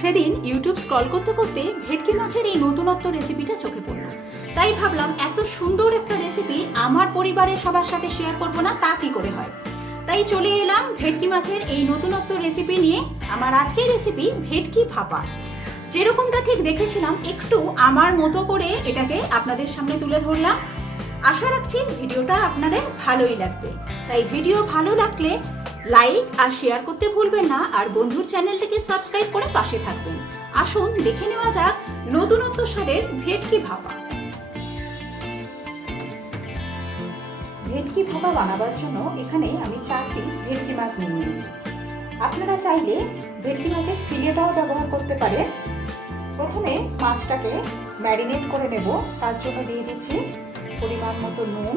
সেদিন YouTube scroll করতে করতে ভেটকি মাছের এই নতুনত্ব রেসিপিটা চোখে পড়ল। তাই ভাবলাম, এত সুন্দর একটা রেসিপি আমার পরিবারের সবার সাথে শেয়ার করব না, তা কি করে হয়? তাই চলে এলাম ভেটকি মাছের এই নতুনত্ব রেসিপি নিয়ে আমার আজকের রেসিপি ভেটকি ভাপা। যেরকমটা ঠিক দেখেছিলাম, একটু আমার মতো করে এটাকে আপনাদের সামনে তুলে ধরলাম। আশা রাখছি ভিডিওটা আপনাদের ভালোই লাগবে। তাই ভিডিও ভালো লাগলে লাইক আর শেয়ার করতে ভুলবেন না আর বন্ধুর চ্যানেলটিকে সাবস্ক্রাইব করে পাশে থাকবেন। আসুন, দেখে নেওয়া যাক নতুনত্ব স্বাদের ভেটকি ভাপা। ভেটকি ভাপা বানাবার জন্য এখানে আমি চার পিস ভেটকি মাছ নিয়ে নিয়েছি। আপনারা চাইলে ভেটকি মাছের ফিলেটাও ব্যবহার করতে পারেন। প্রথমে মাছটাকে ম্যারিনেট করে নেব। তার জন্য দিয়ে দিচ্ছি পরিমাণ মতো নুন।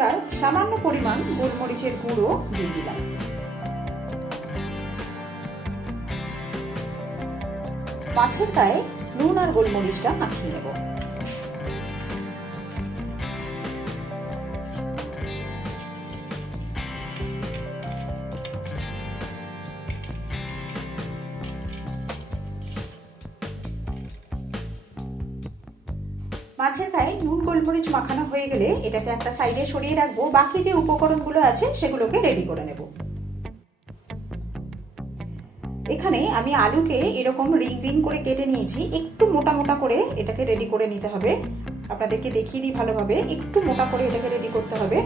এবার সামান্য পরিমাণ গোলমরিচের গুঁড়ো দিয়ে দিলাম। মাছের গায়ে নুন আর গোলমরিচটা মাখিয়ে নেব। মাছের গায়ে নুন, গোলমরিচ মাখানো হয়ে গেলে এটাকে একটা সাইডে সরিয়ে রাখব। বাকি যে উপকরণগুলো আছে সেগুলোকে রেডি করে নেব। এখানে আমি আলুকে এরকম রিং রিং করে কেটে নিয়েছি। একটু মোটা মোটা করে এটাকে রেডি করে নিতে হবে। আপনাদেরকে দেখিয়ে দিই ভালোভাবে। একটু মোটা করে এটাকে রেডি করতে হবে।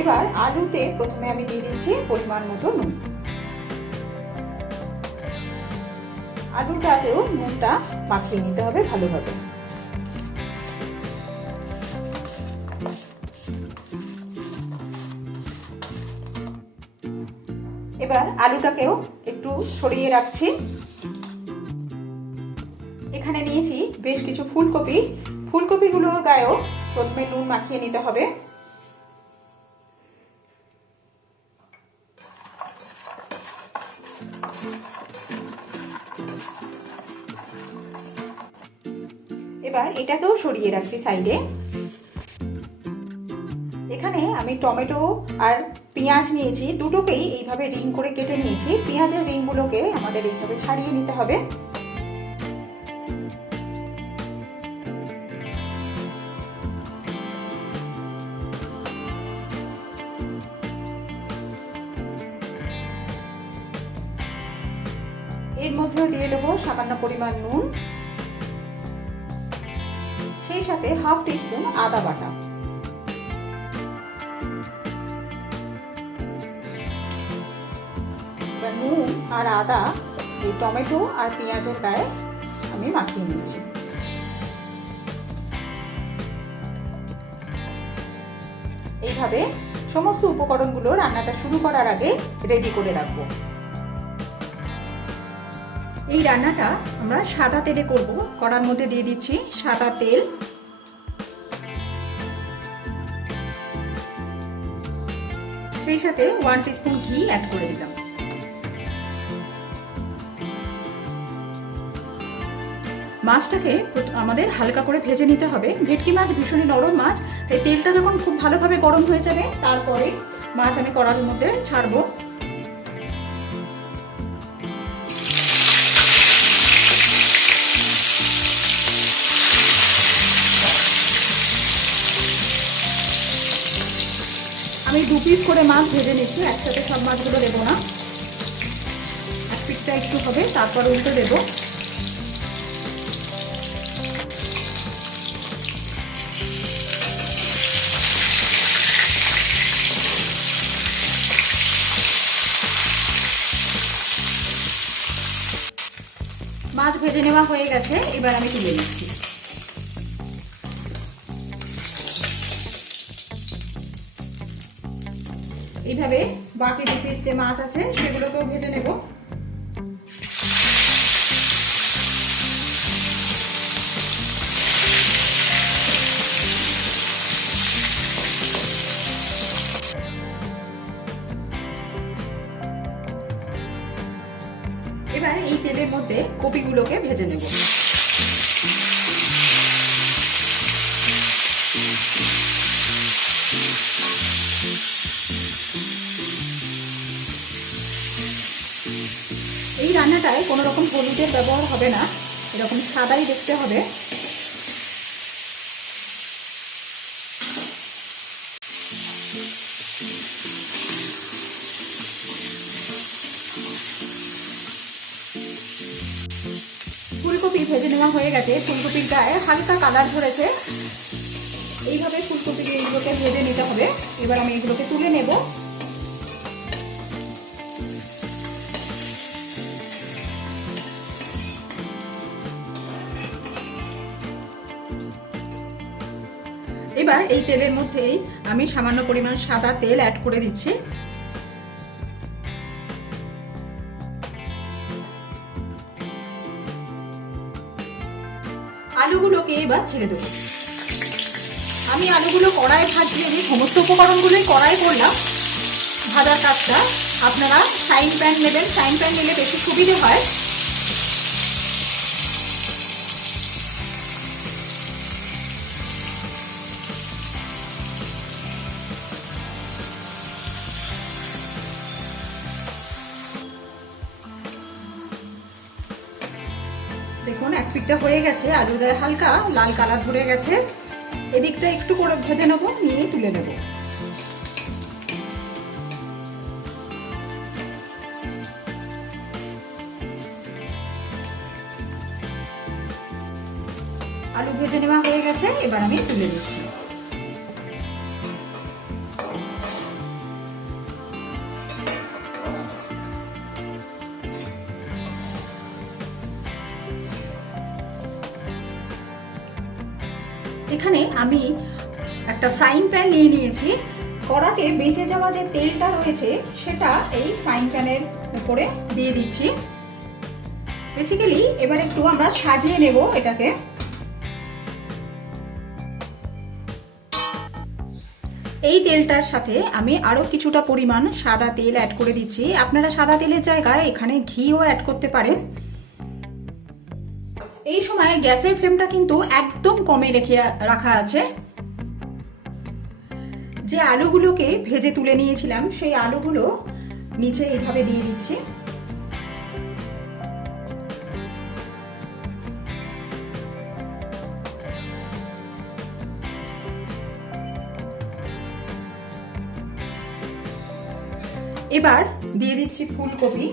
এবার আলুতে প্রথমে আমি দিয়ে দিচ্ছি পরিমাণ মতো নুন। আলুটাতেও নুনটা মাখিয়ে নিতে হবে ভালোভাবে। এবার আলুটাকেও একটু সরিয়ে রাখছি। এখানে নিয়েছি বেশ কিছু ফুলকপি। ফুলকপিগুলোর গায়েও প্রথমে নুন মাখিয়ে নিতে হবে। এবার এটাকেও সরিয়ে রাখছি সাইডে। এখানে আমি টমেটো আর পেঁয়াজ নিয়েছি, দুটোকেই এইভাবে রিং করে কেটে নিয়েছি। পেঁয়াজের রিংগুলোকে আমাদের এইভাবে ছাড়িয়ে নিতে হবে। এর মধ্যেও দিয়ে দেবো সামান্য পরিমাণ নুন। সেই সাথে হাফ টিস্পুন আদা বাটা। নুন আর আদা, এই টমেটো আর পেঁয়াজের গায়ে আমি মাখিয়ে নিয়েছি এইভাবে সমস্ত উপকরণগুলো রান্নাটা শুরু করার আগে রেডি করে রাখব। এই রান্নাটা আমরা সাদা তেলে করব। কড়ার মধ্যে দিয়ে দিচ্ছি সাদা তেল। সেই সাথে ওয়ান টিস্পুন ঘি অ্যাড করে দিলাম। মাছটাকে আমাদের হালকা করে ভেজে নিতে হবে। ভেটকি মাছ, ভীষণই নরম মাছ। এই তেলটা যখন খুব ভালোভাবে গরম হয়ে যাবে, তারপরে মাছ আমি কড়ার মধ্যে ছাড়বো। আমি দু পিস করে মাছ ভেজে নিচ্ছি, একসাথে সব মাছগুলো দেবো না। এক পিসটা একটু হবে, তারপর উল্টে দেবো। মাছ ভেজে নেওয়া হয়ে গেছে, এবার আমি তুলে নিচ্ছি। এইভাবে বাকি দু পিস যে মাছ আছে, সেগুলোকেও ভেজে নেব। এবারে এই তেলের মধ্যে কপিগুলোকে ভেজে নেব। এই রান্নাটায় কোনো রকম হলুদের ব্যবহার হবে না, এরকম সাদাই দেখতে হবে। নেওয়া হয়ে গেছে, ফুলকপির গায়ে হালকা কালার ধরেছে। এইভাবে ফুলকপি এগুলোকে ভেজে নিতে হবে। এবার আমি এগুলোকে তুলে নেব। এবার এই তেলের মধ্যেই আমি সামান্য পরিমাণ সাদা তেল অ্যাড করে দিচ্ছি। আলুগুলোকে এবার ছেড়ে দেবো। আমি আলুগুলো কড়াই ভাজলে আমি সমস্ত উপকরণগুলোই কড়াই করলাম ভাজার কাজটা আপনারা সাইন প্যান নেবেন। সাইন প্যান নিলে বেশি সুবিধে হয়। পিকটা হয়ে গেছে আলুর গায়ে হালকা লাল কালার ধরে গেছে। এদিকটা একটু করে ভেজে নেব, নিয়ে তুলে নেব। আলু ভেজে নেওয়া হয়ে গেছে, এবার আমি তুলে দিচ্ছি এখানে আমি একটা ফ্রাইং প্যান নিয়ে নিয়েছি। কড়াতে বেঁচে যাওয়া যে তেলটা রয়েছে, সেটা এই ফ্রাইং প্যানের উপরে দিয়ে দিচ্ছি। বেসিক্যালি এবার একটু আমরা সাজিয়ে নেব এটাকে। এই তেলটার সাথে আমি আরও কিছুটা পরিমাণ সাদা তেল অ্যাড করে দিচ্ছি। আপনারা সাদা তেলের জায়গায় এখানে ঘিও অ্যাড করতে পারেন। এই সময় গ্যাসের ফ্লেমটা কিন্তু একদম কমে রেখে রাখা আছে। যে আলুগুলোকে ভেজে তুলে নিয়েছিলাম, সেই আলুগুলো নিচে এইভাবে দিয়ে দিচ্ছি। এবার দিয়ে দিচ্ছি ফুলকপি।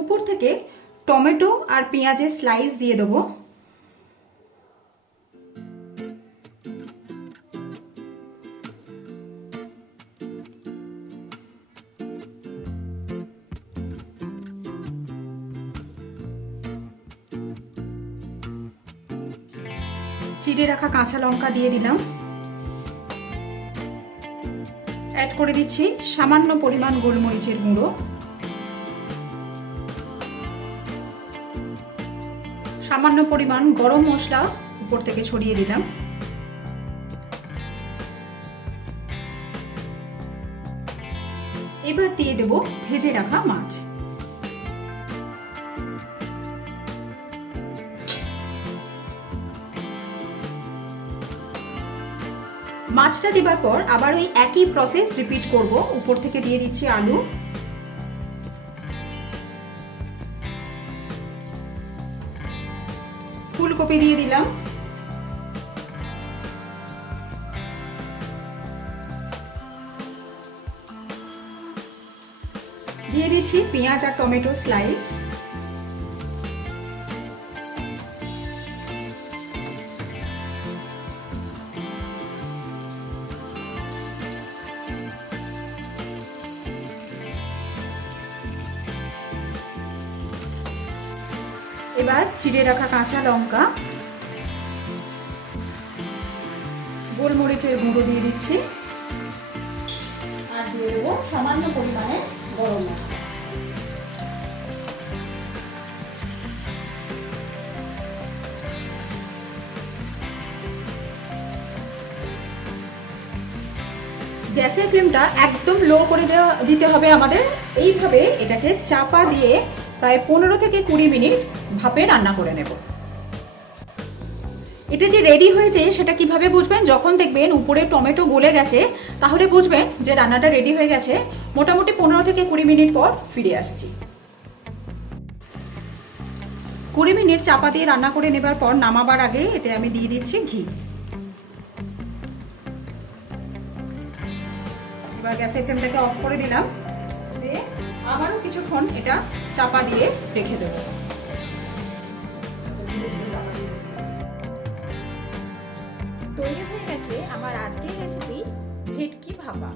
উপর থেকে টমেটো আর পেঁয়াজের স্লাইস দিয়ে দেবো। চিড়ে রাখা কাঁচা লঙ্কা দিয়ে দিলাম। অ্যাড করে দিচ্ছি সামান্য পরিমাণ গোলমরিচের গুঁড়ো। সামান্য পরিমাণ গরম মশলা উপর থেকে ছড়িয়ে দিলাম। এবার দিয়ে দেব ভেজে রাখা মাছ। মাছটা দেবার পর আবার ওই একই প্রসেস রিপিট করব। উপর থেকে দিয়ে দিচ্ছি আলু। ফুলকপি দিয়ে দিলাম। দিয়ে দিচ্ছি পেঁয়াজ আর টমেটো স্লাইস এবার চিড়ে রাখা কাঁচা লঙ্কা। গোলমরিচের গুঁড়ো দিয়ে দিচ্ছি। আর দিয়ে দেবো সামান্য পরিমাণে গরম মশলা। গ্যাসের ফ্লেমটা একদম লো করে দেওয়া দিতে হবে আমাদের। এইভাবে এটাকে চাপা দিয়ে প্রায় পনেরো থেকে কুড়ি মিনিট ভাপে রান্না করে নেব। এটা যে রেডি হয়েছে সেটা কীভাবে বুঝবেন? যখন দেখবেন উপরে টমেটো গলে গেছে, তাহলে বুঝবেন যে রান্নাটা রেডি হয়ে গেছে। মোটামুটি পনেরো থেকে কুড়ি মিনিট পর ফিরে আসছি। কুড়ি মিনিট চাপা দিয়ে রান্না করে নেবার পর নামাবার আগে এতে আমি দিয়ে দিচ্ছি ঘি। এবার গ্যাসের ফ্লেমটাকে অফ করে দিলাম। আবারও কিছুক্ষণ এটা চাপা দিয়ে রেখে দেবো। তৈরি হয়ে গেছে আমার আজকের রেসিপি ভেটকি ভাপা।